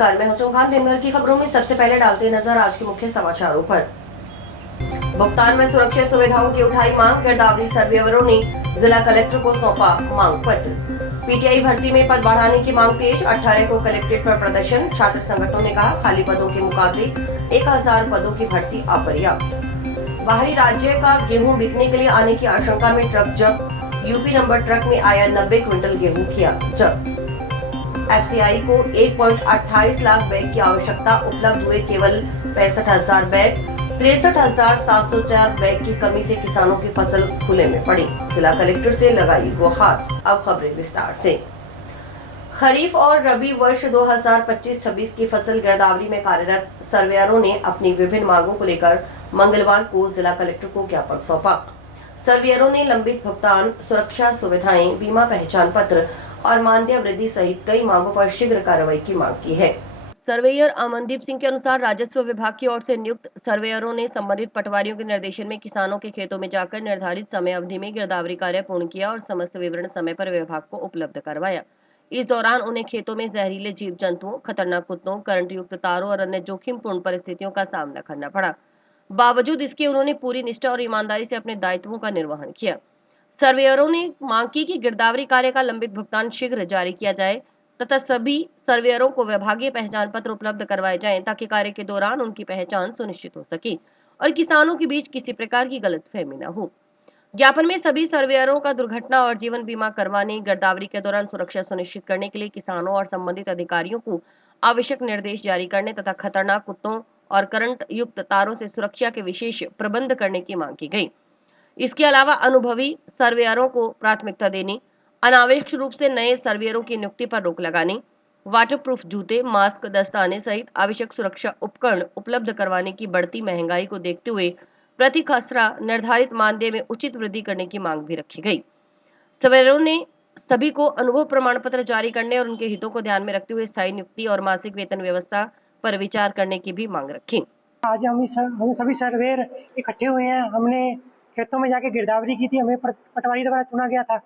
नमस्कार, मैं हुजूम खान। दिन भर की खबरों में सबसे पहले डालते नजर आज के मुख्य समाचारों पर। भुगतान में सुरक्षा सुविधाओं की उठाई मांग, गिरदावरी सर्वेयरों ने जिला कलेक्टर को सौंपा मांग पत्र। पीटीआई भर्ती में पद बढ़ाने की मांग तेज, 18 को कलेक्ट्रेट पर प्रदर्शन। छात्र संगठनों ने कहा खाली पदों के मुकाबले 1000 पदों की भर्ती अपर्याप्त। बाहरी राज्य का गेहूं बिकने के लिए आने की आशंका में ट्रक जब्त, यूपी नंबर ट्रक में आया 90 क्विंटल गेहूं किया जब्त। एफसीआई को 1.28 लाख बैग की आवश्यकता, उपलब्ध हुए केवल 65,000 बैग। 63,704 बैग की कमी से किसानों की फसल खुले में पड़ी, जिला कलेक्टर से लगाई गुहार। अब खबरें विस्तार से। खरीफ और रबी वर्ष 2025-26 की फसल गिरदावरी में कार्यरत सर्वेयरों ने अपनी विभिन्न मांगों को लेकर मंगलवार को जिला कलेक्टर को ज्ञापन सौंपा। सर्वेयरों ने लंबित भुगतान, सुरक्षा सुविधाएं, बीमा पहचान पत्र और मानदेय वृद्धि सहित कई मांगों पर शीघ्र कार्रवाई की मांग की है। सर्वेयर अमनदीप सिंह के अनुसार राजस्व विभाग की ओर से नियुक्त सर्वेयरों ने संबंधित पटवारियों के निर्देशन में किसानों के खेतों में जाकर निर्धारित समय अवधि में गिरदावरी कार्य पूर्ण किया और समस्त विवरण समय पर विभाग को उपलब्ध करवाया। इस दौरान उन्हें खेतों में जहरीले जीव जंतुओं, खतरनाक कुत्तों, करंट युक्त तारों और अन्य जोखिमपूर्ण परिस्थितियों का सामना करना पड़ा। बावजूद इसके उन्होंने पूरी निष्ठा और ईमानदारी से अपने दायित्वों का निर्वहन किया। सर्वेयरों ने मांग की कि गिरदावरी कार्य का लंबित भुगतान शीघ्र जारी किया जाए तथा सभी सर्वेयरों को विभागीय पहचान पत्र उपलब्ध करवाए जाएं ताकि कार्य के दौरान उनकी पहचान सुनिश्चित हो सके और किसानों के बीच किसी प्रकार की गलतफहमी न हो। ज्ञापन में सभी सर्वेयरों का दुर्घटना और जीवन बीमा करवाने, गिरदावरी के दौरान सुरक्षा सुनिश्चित करने के लिए किसानों और संबंधित अधिकारियों को आवश्यक निर्देश जारी करने तथा खतरनाक कुत्तों और करंट युक्त तारों से सुरक्षा के विशेष प्रबंध करने की मांग की गई। इसके अलावा अनुभवी सर्वेयरों को प्राथमिकता देने, अनावश्यक रूप से नए सर्वेयरों की नियुक्ति पर रोक लगाने, वाटरप्रूफ जूते, मास्क, दस्ताने सहित आवश्यक सुरक्षा उपकरण उपलब्ध करवाने की बढ़ती महंगाई को देखते हुए प्रति खसरा निर्धारित मानदेय में उचित वृद्धि करने की मांग भी रखी गई। सर्वेयरों ने सभी को अनुभव प्रमाण पत्र जारी करने और उनके हितों को ध्यान में रखते हुए स्थायी नियुक्ति और मासिक वेतन व्यवस्था पर विचार करने की भी मांग रखी। आज हम सभी सर्वेयर इकट्ठे हुए हैं। हमने खेतों में जाके गिरदावरी की थी, हमें पटवारी द्वारा चुना गया था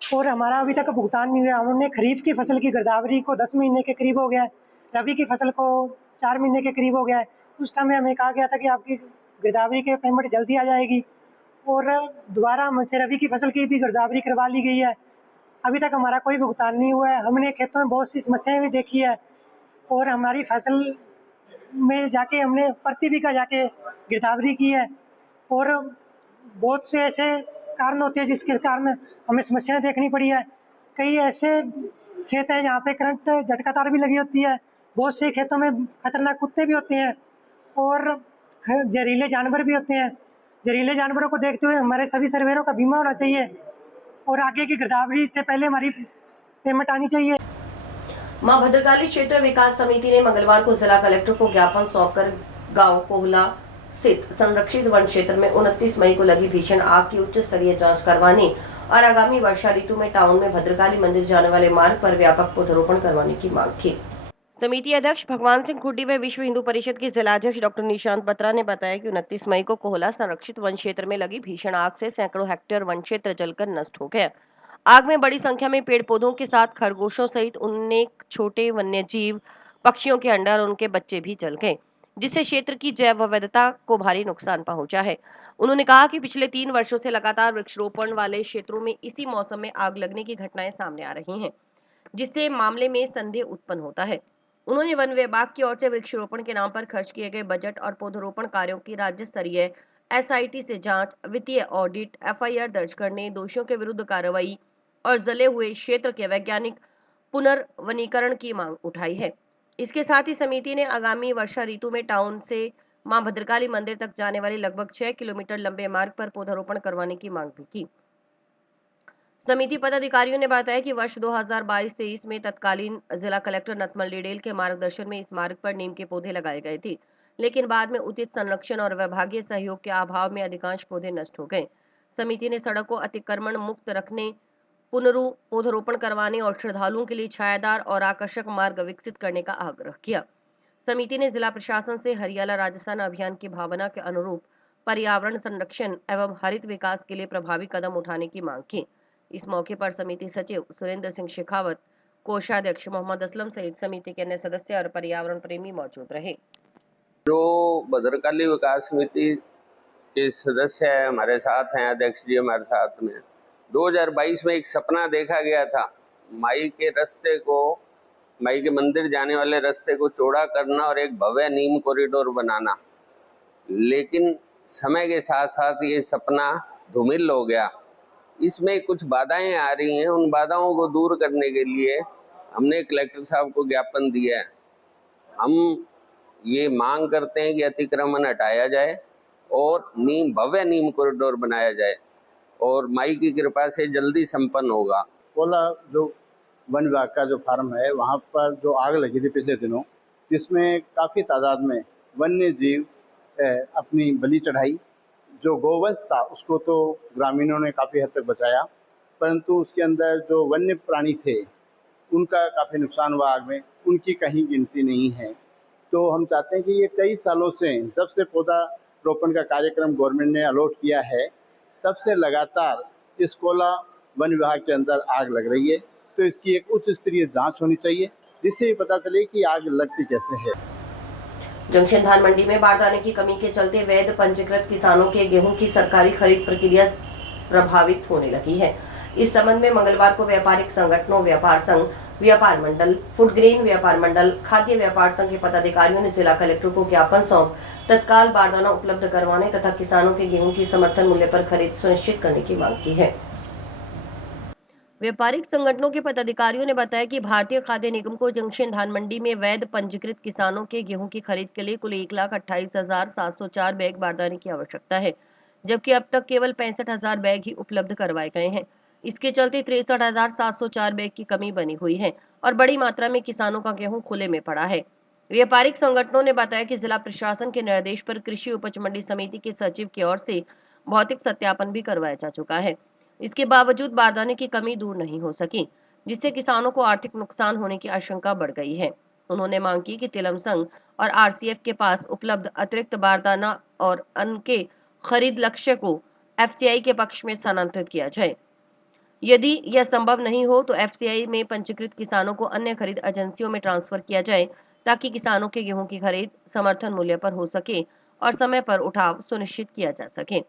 और हमारा अभी तक भुगतान नहीं हुआ। हमने खरीफ की फसल की गिरदावरी को 10 महीने के करीब हो गया है, रबी की फसल को 4 महीने के करीब हो गया है। उस समय हमें कहा गया था कि आपकी गिरदावरी की पेमेंट जल्दी आ जाएगी और दोबारा हमसे रबी की फसल की भी गिरदावरी करवा ली गई है। अभी तक हमारा कोई भुगतान नहीं हुआ है। हमने खेतों में बहुत सी समस्याएं भी देखी है और हमारी फसल में जाके हमने प्रति बीघा जाके गिरदावरी की है और बहुत से ऐसे कारण होते हैं जिसके कारण हमें समस्याएं देखनी पड़ी है। कई ऐसे खेत हैं जहाँ पे करंट झटका तार भी लगी होती है। बहुत से खेतों में खतरनाक कुत्ते भी होते हैं और जहरीले जानवर भी होते हैं। जहरीले जानवरों को देखते हुए हमारे सभी सर्वेयरों का बीमा होना चाहिए और आगे की गिरदावरी से पहले हमारी पेमेंट आनी चाहिए। मां भद्रकाली क्षेत्र विकास समिति ने मंगलवार को जिला कलेक्टर को ज्ञापन सौंपकर गांव कोहला स्थित संरक्षित वन क्षेत्र में 29 मई को लगी भीषण आग की उच्च स्तरीय जांच करवाने और आगामी वर्षा ऋतु में टाउन में भद्रकाली मंदिर जाने वाले मार्ग पर व्यापक पौधरोपण करवाने की मांग की। समिति अध्यक्ष भगवान सिंह खुड्डी व विश्व हिंदू परिषद के जिलाध्यक्ष डॉक्टर निशांत बत्रा ने बताया कि 29 मई को कोहला संरक्षित वन क्षेत्र में लगी भीषण आग से सैकड़ों हेक्टेयर वन क्षेत्र जलकर नष्ट हो गया। आग में बड़ी संख्या में पेड़ पौधों के साथ खरगोशों सहित अनेक छोटे वन्य जीव, पक्षियों के अंडे और उनके बच्चे भी जल गए, जिससे क्षेत्र की जैव विविधता को भारी नुकसान पहुंचा है। उन्होंने कहा कि पिछले 3 वर्षों से लगातार वृक्षारोपण वाले क्षेत्रों में इसी मौसम में आग लगने की घटनाएं सामने आ रही हैं, जिससे मामले में संदेह उत्पन्न होता है। उन्होंने वन विभाग की ओर से वृक्षारोपण के नाम पर खर्च किए गए बजट और पौधरोपण कार्यों की राज्य स्तरीय एसआईटी से जांच, वित्तीय ऑडिट, एफआईआर दर्ज करने, दोषियों के विरुद्ध कार्रवाई और जले हुए क्षेत्र के वैज्ञानिक पुनर्वनीकरण की मांग उठाई है। इसके साथ ही समिति ने आगामी वर्षा ऋतु में टाउन से मां भद्रकाली मंदिर तक जाने वाले लगभग 6 किलोमीटर लंबे मार्ग पर पौधरोपण करवाने की मांग भी की। समिति पदाधिकारियों ने बताया कि वर्ष 2022-23 में तत्कालीन जिला कलेक्टर नथमल डिडेल के मार्गदर्शन में इस मार्ग पर नीम के पौधे लगाए गए थे, लेकिन बाद में उचित संरक्षण और विभागीय सहयोग के अभाव में अधिकांश पौधे नष्ट हो गए। समिति ने सड़क को अतिक्रमण मुक्त रखने, पौधरोपण करवाने और श्रद्धालुओं के लिए छायादार और आकर्षक मार्ग विकसित करने का आग्रह किया। समिति ने जिला प्रशासन से हरियाला राजस्थान अभियान की भावना के अनुरूप पर्यावरण संरक्षण एवं हरित विकास के लिए प्रभावी कदम उठाने की मांग की। इस मौके पर समिति सचिव सुरेंद्र सिंह शेखावत, कोषाध्यक्ष मोहम्मद असलम सहित समिति के अन्य सदस्य और पर्यावरण प्रेमी मौजूद रहे। जो भद्रकाली विकास समिति के सदस्य है हमारे साथ हैं, अध्यक्ष जी हमारे साथ में। 2022 में एक सपना देखा गया था, माई के रास्ते को, माई के मंदिर जाने वाले रास्ते को चौड़ा करना और एक भव्य नीम कॉरिडोर बनाना। लेकिन समय के साथ साथ ये सपना धूमिल हो गया। इसमें कुछ बाधाएं आ रही हैं, उन बाधाओं को दूर करने के लिए हमने कलेक्टर साहब को ज्ञापन दिया है। हम ये मांग करते हैं कि अतिक्रमण हटाया जाए और भव्य नीम कॉरिडोर बनाया जाए और माई की कृपा से जल्दी संपन्न होगा। कोला जो वन विभाग का जो फार्म है वहाँ पर जो आग लगी थी पिछले दिनों, जिसमें काफ़ी तादाद में वन्य जीव अपनी बलि चढ़ाई। जो गोवंश था उसको तो ग्रामीणों ने काफ़ी हद तक बचाया, परंतु उसके अंदर जो वन्य प्राणी थे उनका काफ़ी नुकसान हुआ आग में, उनकी कहीं गिनती नहीं है। तो हम चाहते हैं कि ये कई सालों से, जब से पौधा रोपण का कार्यक्रम गवर्नमेंट ने अलॉट किया है, तब से लगातार इस कोला वन विभाग के अंदर आग लग रही है। तो इसकी एक उच्च स्तरीय जांच होनी चाहिए, जिससे भी पता चले कि आग लगती कैसे है। जंक्शन धान मंडी में बारदाने की कमी के चलते वैध पंजीकृत किसानों के गेहूं की सरकारी खरीद प्रक्रिया प्रभावित होने लगी है। इस संबंध में मंगलवार को व्यापारिक संगठनों, व्यापार संघ, व्यापार मंडल, फूड ग्रेन व्यापार मंडल, खाद्य व्यापार संघ के पदाधिकारियों ने जिला कलेक्टर को ज्ञापन सौंप तत्काल बारदाना उपलब्ध करवाने तथा किसानों के गेहूं की समर्थन मूल्य पर खरीद सुनिश्चित करने की मांग की है। व्यापारिक संगठनों के पदाधिकारियों ने बताया कि भारतीय खाद्य निगम को जंक्शन धान मंडी में वैध पंजीकृत किसानों के गेहूं की खरीद के लिए कुल 1,28,704 बैग बारदाने की आवश्यकता है, जबकि अब तक केवल 65,000 बैग ही उपलब्ध करवाए गए हैं। इसके चलते 63,704 बैग की कमी बनी हुई है और बड़ी मात्रा में किसानों का गेहूं खुले में पड़ा है। व्यापारिक संगठनों ने बताया कि जिला प्रशासन के निर्देश पर कृषि उपज मंडी समिति के सचिव की ओर से भौतिक सत्यापन भी करवाया जा चुका है। इसके बावजूद बारदाने की कमी दूर नहीं हो सकी, जिससे किसानों को आर्थिक नुकसान होने की आशंका बढ़ गई है। उन्होंने मांग की कि तिलम संघ और आरसीएफ के पास उपलब्ध अतिरिक्त बारदाना और अन्न के खरीद लक्ष्य को एफसीआई के पक्ष में स्थानांतरित किया जाए। यदि यह संभव नहीं हो तो एफसीआई में पंजीकृत किसानों को अन्य खरीद एजेंसियों में ट्रांसफर किया जाए, ताकि किसानों के गेहूं की खरीद समर्थन मूल्य पर हो सके और समय पर उठाव सुनिश्चित किया जा सके।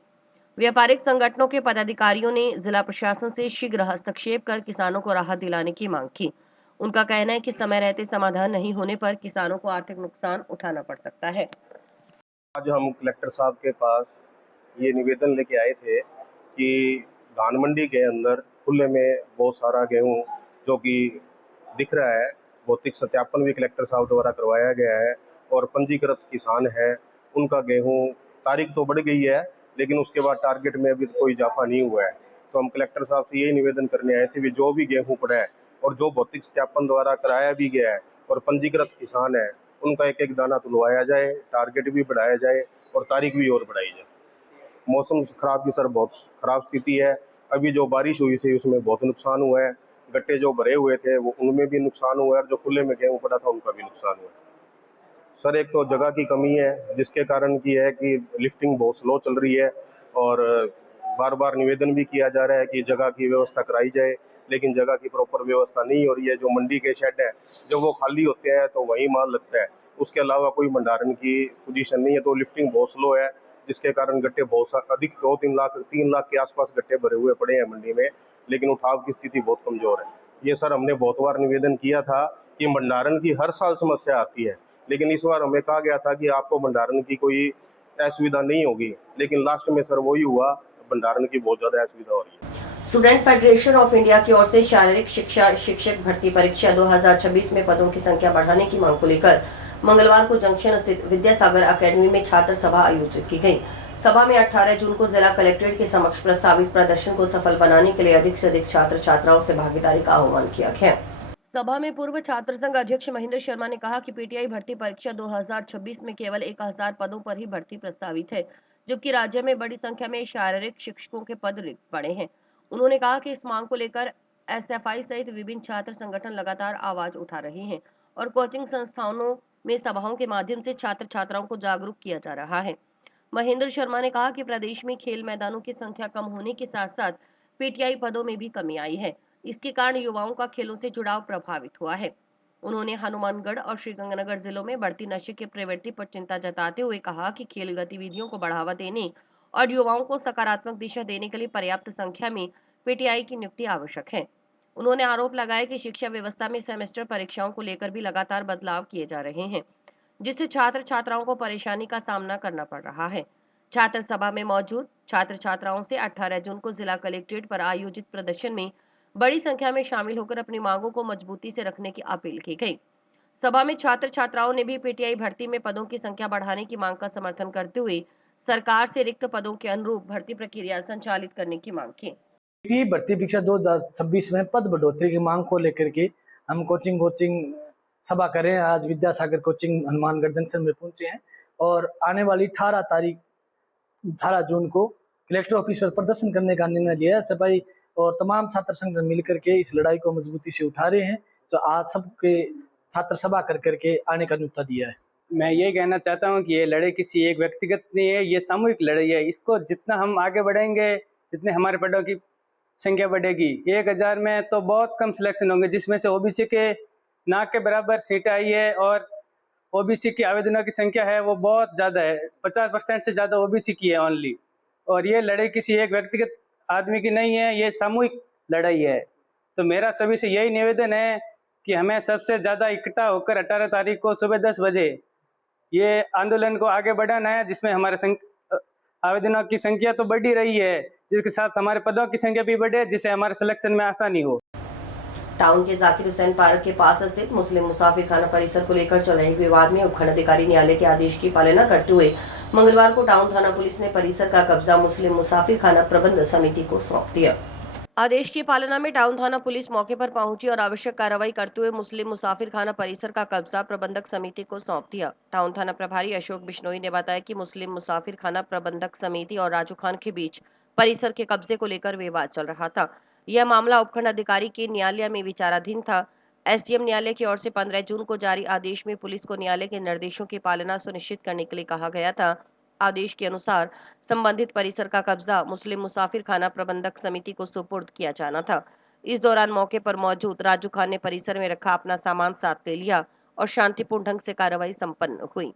व्यापारिक संगठनों के पदाधिकारियों ने जिला प्रशासन से शीघ्र हस्तक्षेप कर किसानों को राहत दिलाने की मांग की। उनका कहना है कि समय रहते समाधान नहीं होने पर किसानों को आर्थिक नुकसान उठाना पड़ सकता है। आज हम कलेक्टर साहब के पास ये निवेदन लेके आए थे कि धान मंडी के अंदर खुले में बहुत सारा गेहूं जो कि दिख रहा है, भौतिक सत्यापन भी कलेक्टर साहब द्वारा करवाया गया है और पंजीकृत किसान है उनका गेहूं, तारीख तो बढ़ गई है लेकिन उसके बाद टारगेट में अभी कोई इजाफा नहीं हुआ है। तो हम कलेक्टर साहब से यही निवेदन करने आए थे कि जो भी गेहूँ पड़ा है और जो भौतिक सत्यापन द्वारा कराया भी गया है और पंजीकृत किसान है उनका एक एक दाना तुलवाया जाए, टारगेट भी बढ़ाया जाए और तारीख भी और बढ़ाई जाए। मौसम खराब की सर बहुत खराब स्थिति है। अभी जो बारिश हुई थी उसमें बहुत नुकसान हुआ है, गट्टे जो भरे हुए थे वो उनमें भी नुकसान हुआ है और जो खुले में गेहूँ पड़ा था उनका भी नुकसान हुआ है। सर एक तो जगह की कमी है जिसके कारण की है कि लिफ्टिंग बहुत स्लो चल रही है और बार बार निवेदन भी किया जा रहा है कि जगह की व्यवस्था कराई जाए, लेकिन जगह की प्रॉपर व्यवस्था नहीं हो रही है। जो मंडी के शेड है जब वो खाली होते हैं तो वहीं माल लगता है, उसके अलावा कोई भंडारण की पोजीशन नहीं है। तो लिफ्टिंग बहुत स्लो है जिसके कारण गट्टे बहुत अधिक 3 लाख के आसपास गट्टे भरे हुए पड़े हैं मंडी में, लेकिन उठाव की स्थिति बहुत कमजोर है। ये सर हमने बहुत बार निवेदन किया था कि भंडारण की हर साल समस्या आती है, लेकिन इस बार हमें कहा गया था कि आपको भंडारण की कोई असुविधा नहीं होगी, लेकिन लास्ट में सर वही हुआ, भंडारण की बहुत ज्यादा असुविधा हो रही है। स्टूडेंट फेडरेशन ऑफ इंडिया की ओर से शारीरिक शिक्षा शिक्षक भर्ती परीक्षा 2026 में पदों की संख्या बढ़ाने की मांग को लेकर मंगलवार को जंक्शन स्थित विद्यासागर अकेडमी में छात्र सभा आयोजित की गई। सभा में 18 जून को जिला कलेक्ट्रेट के समक्ष प्रस्तावित प्रदर्शन को सफल बनाने के लिए अधिक से अधिक छात्र छात्राओं से भागीदारी का आह्वान किया गया। सभा में पूर्व छात्र संघ अध्यक्ष महेंद्र शर्मा ने कहा कि पीटीआई भर्ती परीक्षा 2026 में केवल 1000 पदों पर ही भर्ती प्रस्तावित है, जबकि राज्य में बड़ी संख्या में शारीरिक शिक्षकों के पद रिक्त पड़े हैं। उन्होंने कहा कि इस मांग को लेकर एसएफआई सहित विभिन्न छात्र संगठन लगातार आवाज उठा रहे हैं और कोचिंग संस्थानों में सभाओं के माध्यम से छात्र छात्राओं को जागरूक किया जा रहा है। महेंद्र शर्मा ने कहा कि प्रदेश में खेल मैदानों की संख्या कम होने के साथ साथ पीटीआई पदों में भी कमी आई है, इसके कारण युवाओं का खेलों से जुड़ाव प्रभावित हुआ है। उन्होंने हनुमानगढ़ और श्रीगंगानगर जिलों में बढ़ती नशे की प्रवृत्ति पर चिंता जताते हुए कहा कि खेल गतिविधियों को बढ़ावा देने और युवाओं को सकारात्मक दिशा देने के लिए पर्याप्त संख्या में पीटीआई की नियुक्ति आवश्यक है। उन्होंने आरोप लगाया कि शिक्षा व्यवस्था में सेमेस्टर परीक्षाओं को लेकर भी लगातार बदलाव किए जा रहे हैं, जिससे छात्र छात्राओं को परेशानी का सामना करना पड़ रहा है। छात्र सभा में मौजूद छात्र छात्राओं से 18 जून को जिला कलेक्ट्रेट पर आयोजित प्रदर्शन में बड़ी संख्या में शामिल होकर अपनी मांगों को मजबूती से रखने की अपील की गई। सभा में छात्र छात्राओं ने भी पीटीआई भर्ती में पदों की संख्या बढ़ाने की मांग का समर्थन करते हुए सरकार से रिक्त पदों के अनुरूप भर्ती प्रक्रिया संचालित करने की मांग की। भर्ती परीक्षा 2026 में पद बढ़ोतरी की मांग को लेकर के हम कोचिंग सभा करें। आज विद्यासागर कोचिंग हनुमानगढ़ जंक्शन में पहुंचे हैं और आने वाली 18 जून को कलेक्टर ऑफिस पर प्रदर्शन करने का निर्णय लिया है। सभी और तमाम छात्र संगठन मिलकर के इस लड़ाई को मजबूती से उठा रहे हैं। तो आज सबके छात्र सभा कर करके आने का न्योता दिया है। मैं ये कहना चाहता हूँ कि ये लड़ाई किसी एक व्यक्तिगत नहीं है, ये सामूहिक लड़ाई है। इसको जितना हम आगे बढ़ेंगे, जितने हमारे पदों की संख्या बढ़ेगी, 1000 में तो बहुत कम सिलेक्शन होंगे, जिसमें से ओबीसी के ना के बराबर सीट आई है और ओबीसी की आवेदनों की संख्या है वो बहुत ज़्यादा है, 50% से ज़्यादा ओबीसी की है ओनली। और ये लड़ाई किसी एक व्यक्तिगत आदमी की नहीं है, ये सामूहिक लड़ाई है। तो मेरा सभी से यही निवेदन है कि हमें सबसे ज़्यादा इकट्ठा होकर 18 तारीख को सुबह 10 बजे ये आंदोलन को आगे बढ़ाना है, जिसमें हमारे आवेदनों की संख्या तो बढ़ ही रही है, जिसके साथ हमारे पदों की संख्या भी बढ़े, जिससे हमारे सिलेक्शन में आसानी हो। टाउन के जाकिर हुसैन पार्क के पास स्थित मुस्लिम मुसाफिर खाना परिसर को लेकर चल रहे विवाद में उपखंड अधिकारी न्यायालय के आदेश की पालना करते हुए मंगलवार को टाउन थाना पुलिस ने परिसर का कब्जा मुस्लिम मुसाफिर खाना प्रबंध समिति को सौंप दिया। आदेश की पालना में टाउन थाना पुलिस मौके पर पहुंची और आवश्यक कार्रवाई करते हुए मुस्लिम मुसाफिर खाना परिसर का कब्जा प्रबंधक समिति को सौंप दिया। टाउन थाना प्रभारी अशोक बिश्नोई ने बताया कि मुस्लिम मुसाफिर खाना प्रबंधक समिति और राजू खान के बीच परिसर के कब्जे को लेकर विवाद चल रहा था। यह मामला उपखंड अधिकारी के न्यायालय में विचाराधीन था। एसडीएम न्यायालय की ओर से 15 जून को जारी आदेश में पुलिस को न्यायालय के निर्देशों की पालना सुनिश्चित करने के लिए कहा गया था। आदेश के अनुसार संबंधित परिसर का कब्जा मुस्लिम मुसाफिर खाना प्रबंधक समिति को सुपुर्द किया जाना था। इस दौरान मौके पर मौजूद राजू खान ने परिसर में रखा अपना सामान साथ ले लिया और शांतिपूर्ण ढंग से कार्रवाई संपन्न हुई।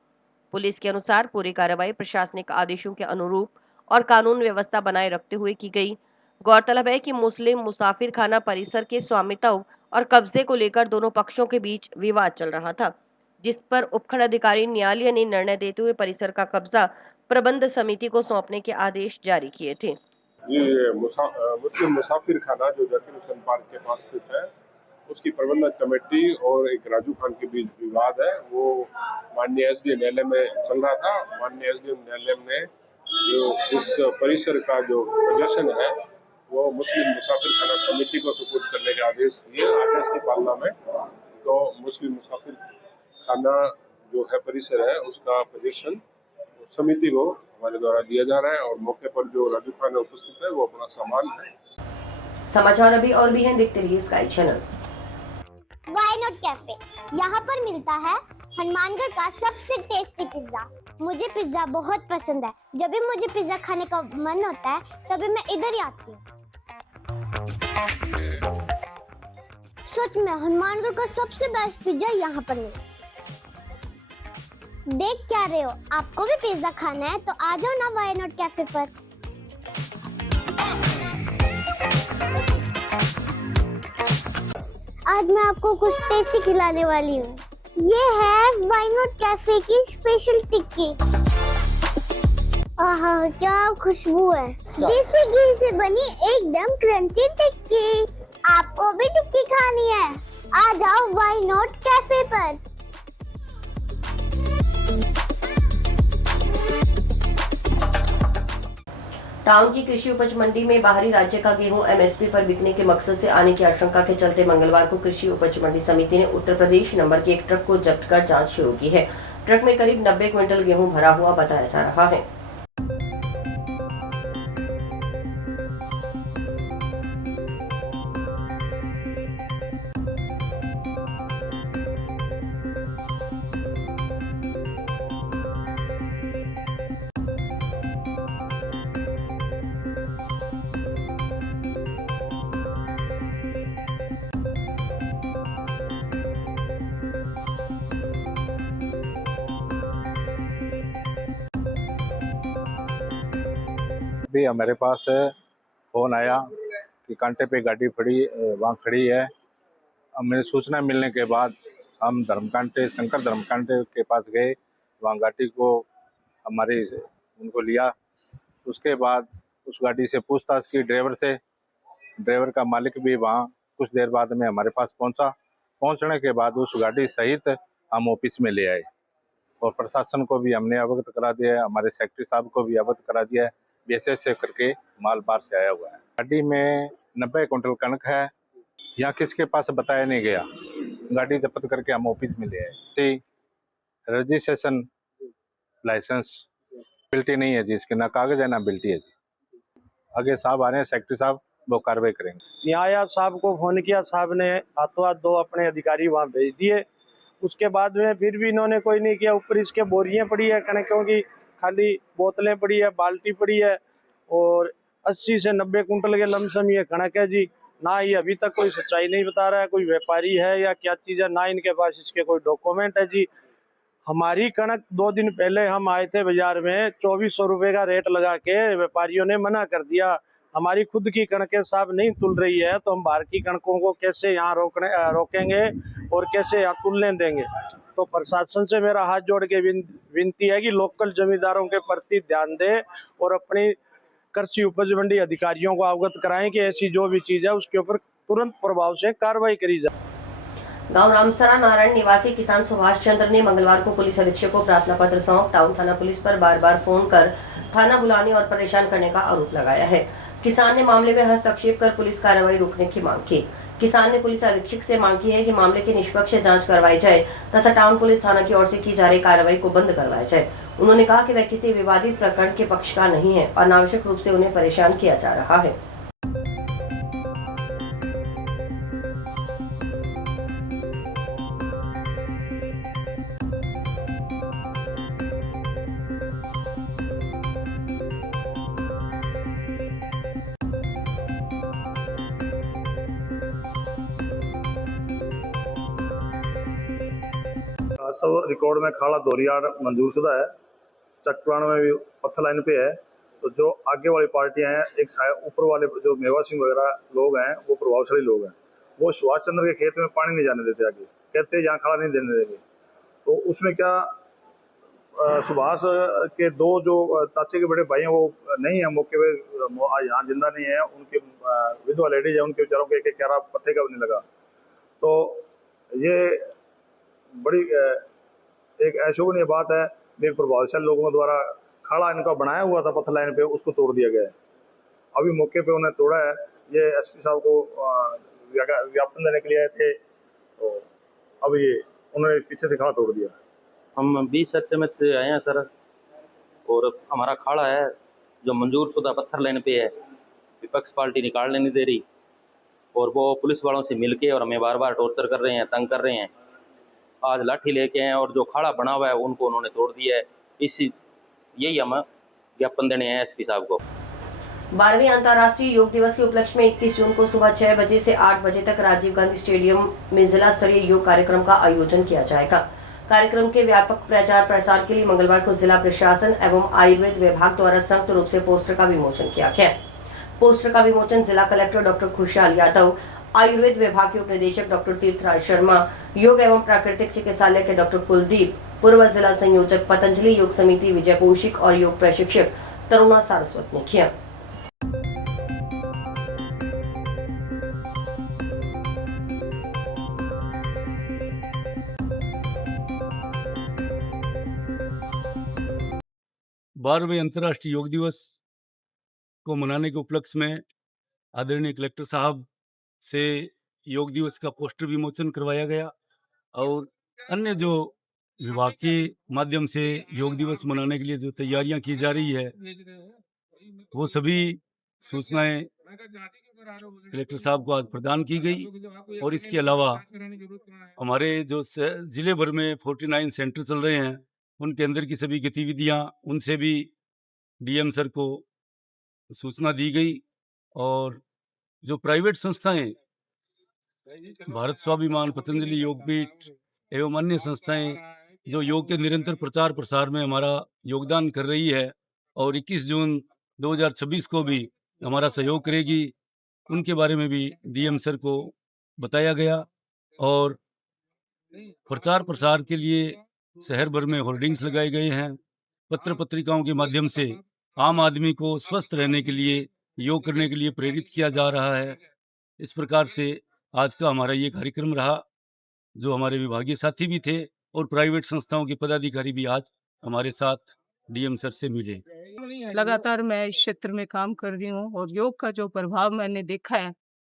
पुलिस के अनुसार पूरी कार्रवाई प्रशासनिक आदेशों के अनुरूप और कानून व्यवस्था बनाए रखते हुए की गई। गौरतलब है कि मुस्लिम मुसाफिर खाना परिसर के स्वामित्व और कब्जे को लेकर दोनों पक्षों के बीच विवाद चल रहा था, जिस पर उपखंड अधिकारी न्यायालय ने निर्णय देते हुए परिसर का कब्जा प्रबंध समिति को सौंपने के आदेश जारी किए थे। ये मुस्लिम मुसाफिर खाना जो जाकिर हुसैन पार्क के पास स्थित है, उसकी प्रबंधक कमेटी और एक राजू खान के बीच विवाद है। वो माननीय एसडीएम न्यायालय में चल रहा था। माननीय एसडीएम न्यायालय ने जो इस परिसर का जो पोजीशन है वो मुस्लिम मुसाफिर खाना समिति को सुपुर्द करने के आदेश दिए। आदेश की पालना में तो मुस्लिम मुसाफिर खाना जो है परिसर है उसका पोजीशन समिति को हमारे द्वारा दिया जा रहा है और मौके पर जो राजू खान उपस्थित है वो अपना सामान है। समाचार अभी और भी हैं, देखते रहिए sky channel. Why not cafe, यहाँ पर मिलता है हनुमानगढ़ का सबसे टेस्टी पिज्जा। मुझे पिज्जा बहुत पसंद है। जब भी मुझे पिज्जा खाने का मन होता है तभी मैं इधर ही आती हूँ। सच में हनुमानगढ़ का सबसे बेस्ट पिज्जा यहाँ पर मिलता है। देख क्या रहे हो, आपको भी पिज्जा खाना है तो आ जाओ ना व्हाई नॉट कैफे पर। आज मैं आपको कुछ टेस्टी खिलाने वाली हूँ। ये है व्हाई नॉट कैफे की स्पेशल टिक्की। आहा क्या खुशबू है। देसी घी से बनी एकदम क्रंची टिक्की। आपको भी टिक्की खानी है? आ जाओ व्हाई नॉट कैफे पर। टाउन की कृषि उपज मंडी में बाहरी राज्य का गेहूं एमएसपी पर बिकने के मकसद से आने की आशंका के चलते मंगलवार को कृषि उपज मंडी समिति ने उत्तर प्रदेश नंबर के एक ट्रक को जब्त कर जांच शुरू की है। ट्रक में करीब 90 क्विंटल गेहूं भरा हुआ बताया जा रहा है। भी हमारे पास फ़ोन आया कि कांटे पे गाड़ी वहाँ खड़ी है। हमें सूचना मिलने के बाद हम धर्मकांटे शंकर धर्मकांटे के पास गए, वहाँ गाड़ी को उनको लिया। उसके बाद उस गाड़ी से पूछताछ की ड्राइवर से। ड्राइवर का मालिक भी वहाँ कुछ देर बाद में हमारे पास पहुँचा। पहुँचने के बाद उस गाड़ी सहित हम ऑफिस में ले आए और प्रशासन को भी हमने अवगत करा दिया है, हमारे सेक्रेटरी साहब को भी अवगत करा दिया है। ऐसे करके माल बाहर से आया हुआ है। गाड़ी में 90 कुंटल कणक है, यहाँ किसके पास बताया नहीं गया। गाड़ी जब्त करके हम ऑफिस में ले आए। रजिस्ट्रेशन लाइसेंस बिल्टी नहीं है जी, इसके ना कागज है ना बिल्टी है जी। आगे साहब आ रहे हैं, सेक्रेटरी साहब, वो कार्रवाई करेंगे। न्याया साहब को फोन किया, साहब ने हाथों हाथ 2 अपने अधिकारी वहाँ भेज दिए। उसके बाद में फिर भी इन्होंने कोई नहीं किया। ऊपर इसके बोरियां पड़ी है कणकों की, खाली बोतलें पड़ी है, बाल्टी पड़ी है और 80 से 90 कुंटल के लमसम ये कणक है जी। ना ये अभी तक कोई सच्चाई नहीं बता रहा है, कोई व्यापारी है या क्या चीज़ है, ना इनके पास इसके कोई डॉक्यूमेंट है जी। हमारी कणक 2 दिन पहले हम आए थे बाजार में, 2400 रुपये का रेट लगा के व्यापारियों ने मना कर दिया। हमारी खुद की कणकें साहब नहीं तुल रही है, तो हम बाहर की कणकों को कैसे यहाँ रोकेंगे और कैसे यहाँ तुलने देंगे। तो प्रशासन से मेरा हाथ जोड़ के विनती है कि लोकल जमींदारों के प्रति ध्यान दे और अपनी कृषि उपज मंडी अधिकारियों को अवगत कराएं कि ऐसी जो भी चीज़ है उसके ऊपर तुरंत प्रभाव से कार्रवाई करी जाए। गांव रामसरा नारायण निवासी किसान सुभाष चंद्र ने मंगलवार को पुलिस अधीक्षक को प्रार्थना पत्र सौंप टाउन थाना पुलिस पर बार-बार फोन कर थाना बुलाने और परेशान करने का आरोप लगाया है। किसान ने मामले में हस्तक्षेप कर पुलिस कार्रवाई रोकने की मांग की। किसान ने पुलिस अधीक्षक से मांग की है कि मामले की निष्पक्ष जांच करवाई जाए तथा टाउन पुलिस थाना की ओर से की जा रही कार्रवाई को बंद करवाया जाए। उन्होंने कहा कि वह किसी विवादित प्रकरण के पक्ष का नहीं है और अनावश्यक रूप से उन्हें परेशान किया जा रहा है। सब रिकॉर्ड में खाड़ा दोरियाड़ मंजूर शुदा है, चकप्राण में भी पत्थर लाइन पे है। तो जो आगे वाली पार्टियां हैं, एक ऊपर वाले जो मेवा सिंह वगैरह लोग हैं, वो प्रभावशाली लोग हैं, वो सुभाष चंद्र के खेत में पानी नहीं जाने देते, आगे कहते यहाँ खड़ा नहीं देने देंगे। तो उसमें क्या सुभाष के 2 जो चाचे के बड़े भाई हैं वो नहीं है मौके पे, यहाँ जिंदा नहीं है। उनके विधवा लेडीज है, उनके बेचारों के एक क्यारा पत्ते का भी नहीं लगा। तो ये बड़ी एक अशोभनीय बात है। एक प्रभावशाली लोगों द्वारा खड़ा इनका बनाया हुआ था पत्थर लाइन पे, उसको तोड़ दिया गया है। अभी मौके पे उन्हें तोड़ा है। ये एसपी साहब को ज्ञापन देने के लिए आए थे, तो अब ये उन्होंने पीछे से खड़ा तोड़ दिया। हम 20 एचएमएच से आए हैं सर, और हमारा खाड़ा है जो मंजूर शुदा पत्थर लाइन पे है, विपक्ष पार्टी निकालने नहीं दे रही और वो पुलिस वालों से मिलके और हमें बार बार टॉर्चर कर रहे हैं, तंग कर रहे हैं। आज लाठी लेके हैं और जो खाड़ा बना हुआ है उनको उन्होंने तोड़ दिया है। यही हम ज्ञापन देने हैं एसपी साहब को। 12वें अंतर्राष्ट्रीय योग दिवस के उपलक्ष्य में 21 जून को सुबह 6 बजे से 8 बजे तक राजीव गांधी स्टेडियम में जिला स्तरीय योग कार्यक्रम का आयोजन किया जाएगा। कार्यक्रम के व्यापक प्रचार प्रसार के लिए मंगलवार को जिला प्रशासन एवं आयुर्वेद विभाग द्वारा संयुक्त रूप से पोस्टर का विमोचन किया गया। पोस्टर का विमोचन जिला कलेक्टर डॉक्टर खुशहाल यादव, आयुर्वेद विभाग के उपनिदेशक डॉक्टर तीर्थराज शर्मा, योग एवं प्राकृतिक चिकित्सालय के डॉक्टर कुलदीप, पूर्व जिला संयोजक पतंजलि योग समिति विजय कौशिक और योग प्रशिक्षक तरुणा सारस्वत ने किया। बारहवें अंतर्राष्ट्रीय योग दिवस को मनाने के उपलक्ष्य में आदरणीय कलेक्टर साहब से योग दिवस का पोस्टर विमोचन करवाया गया और अन्य जो विभाग के माध्यम से योग दिवस मनाने के लिए जो तैयारियां की जा रही है वो सभी सूचनाएं कलेक्टर साहब को आज प्रदान की गई। और इसके अलावा हमारे जो जिले भर में 49 सेंटर चल रहे हैं उनके अंदर की सभी गतिविधियां उनसे भी डीएम सर को सूचना दी गई। और जो प्राइवेट संस्थाएं भारत स्वाभिमान, पतंजलि योगपीठ एवं अन्य संस्थाएं जो योग के निरंतर प्रचार प्रसार में हमारा योगदान कर रही है और 21 जून 2026 को भी हमारा सहयोग करेगी। उनके बारे में भी डीएम सर को बताया गया और प्रचार प्रसार के लिए शहर भर में होर्डिंग्स लगाए गए हैं। पत्र पत्रिकाओं के माध्यम से आम आदमी को स्वस्थ रहने के लिए, योग करने के लिए प्रेरित किया जा रहा है। इस प्रकार से आज का हमारा ये कार्यक्रम रहा, जो हमारे विभागीय साथी भी थे और प्राइवेट संस्थाओं के पदाधिकारी भी आज हमारे साथ डीएम सर से मिले। लगातार मैं इस क्षेत्र में काम कर रही हूँ और योग का जो प्रभाव मैंने देखा है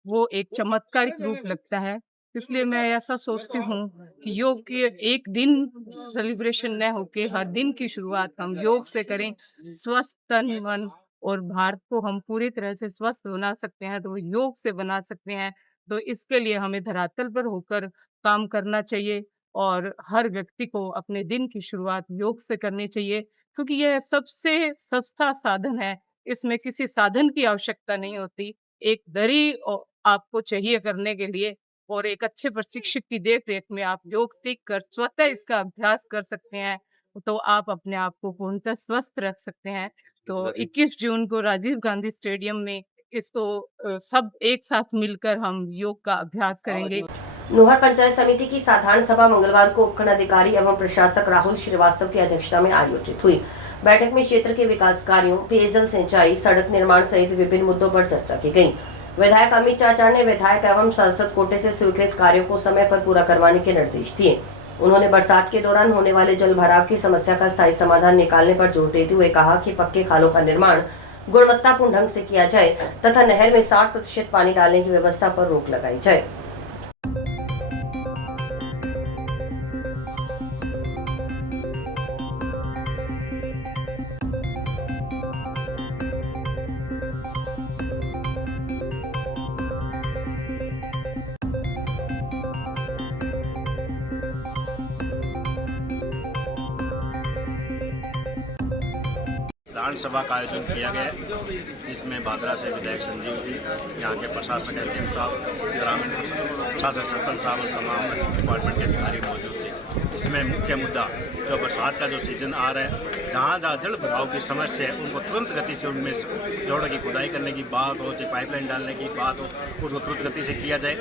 वो एक चमत्कारिक रूप लगता है। इसलिए मैं ऐसा सोचती हूँ कि योग की एक दिन सेलिब्रेशन न होके हर दिन की शुरुआत हम योग से करें। स्वस्थ तन मन और भारत को हम पूरी तरह से स्वस्थ बना सकते हैं तो योग से बना सकते हैं। तो इसके लिए हमें धरातल पर होकर काम करना चाहिए और हर व्यक्ति को अपने दिन की शुरुआत योग से करनी चाहिए, क्योंकि यह सबसे सस्ता साधन है। इसमें किसी साधन की आवश्यकता नहीं होती। एक दरी आपको चाहिए करने के लिए और एक अच्छे प्रशिक्षक की देखरेख में आप योग सीख कर स्वतः इसका अभ्यास कर सकते हैं, तो आप अपने आप को पूर्णतः स्वस्थ रख सकते हैं। तो 21 जून को राजीव गांधी स्टेडियम में इसको सब एक साथ मिलकर हम योग का अभ्यास करेंगे। नोहर पंचायत समिति की साधारण सभा मंगलवार को उपखंड अधिकारी एवं प्रशासक राहुल श्रीवास्तव की अध्यक्षता में आयोजित हुई। बैठक में क्षेत्र के विकास कार्यों, पेयजल, सिंचाई, सड़क निर्माण सहित विभिन्न मुद्दों पर चर्चा की गई। विधायक अमित चाचा ने विधायक एवं सांसद कोटे से स्वीकृत कार्यों को समय पर पूरा करवाने के निर्देश दिए। उन्होंने बरसात के दौरान होने वाले जल भराव की समस्या का स्थायी समाधान निकालने पर जोर देते हुए कहा कि पक्के खालों का निर्माण गुणवत्तापूर्ण ढंग से किया जाए तथा नहर में 60% पानी डालने की व्यवस्था पर रोक लगाई जाए। साधारण सभा का आयोजन किया गया है, जिसमें भादरा से विधायक संजीव जी, यहाँ के प्रशासक एलकेएम साहब, ग्रामीण प्रशासक सरपंच साहब और तमाम डिपार्टमेंट के अधिकारी मौजूद थे। इसमें मुख्य मुद्दा जो बरसात का जो सीजन आ रहा है, जहाँ जहाँ जल भराव की समस्या है उनको तुरंत गति से उनमें जोड़ों की खुदाई करने की बात हो, चाहे पाइपलाइन डालने की बात हो, उसको तुरंत गति से किया जाए।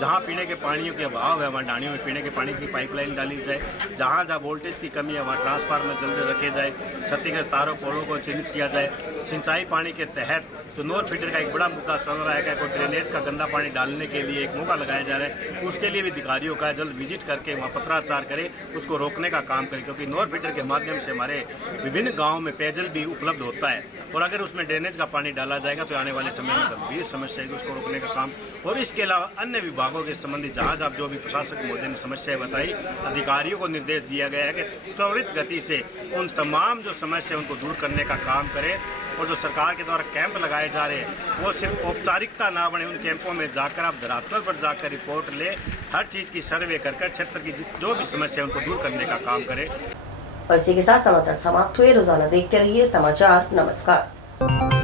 जहाँ पीने के पानियों के अभाव है वहाँ डाणियों में पीने के पानी की पाइपलाइन डाली जाए। जहाँ जहाँ वोल्टेज की कमी है वहाँ ट्रांसफार्मर जल्दी रखे जाए। क्षतिग्रस्त तारों पोलों को चिन्हित किया जाए। सिंचाई पानी के तहत तो नोर फीडर का एक बड़ा मुद्दा चल रहा है कि कोई ड्रेनेज का गंदा पानी डालने के लिए एक मौका लगाया जा रहा है, उसके लिए भी अधिकारियों का जल्द विजिट करके वहाँ पत्राचार करे, उसको रोकने का काम करे, क्योंकि नोर फीडर के माध्यम से हमारे विभिन्न गाँवों में पेयजल भी उपलब्ध होता है और अगर उसमें ड्रेनेज का पानी डाला जाएगा तो आने वाले समय में गंभीर समस्या है, उसको रोकने का काम। और इसके अलावा अन्य विभागों के संबंधी जहाँ जहाँ जो भी प्रशासक महोदय ने समस्याएं बताई, अधिकारियों को निर्देश दिया गया है कि त्वरित गति से उन तमाम जो समस्या उनको दूर करने का काम करें। और जो सरकार के द्वारा कैंप लगाए जा रहे हैं वो सिर्फ औपचारिकता ना बने, उन कैंपों में जाकर आप धरातल पर जाकर रिपोर्ट ले, हर चीज़ की सर्वे कर क्षेत्र की जो भी समस्या है उनको दूर करने का काम करें। और इसी के साथ समाचार समाप्त हुए। रोजाना देखते रहिए समाचार। नमस्कार।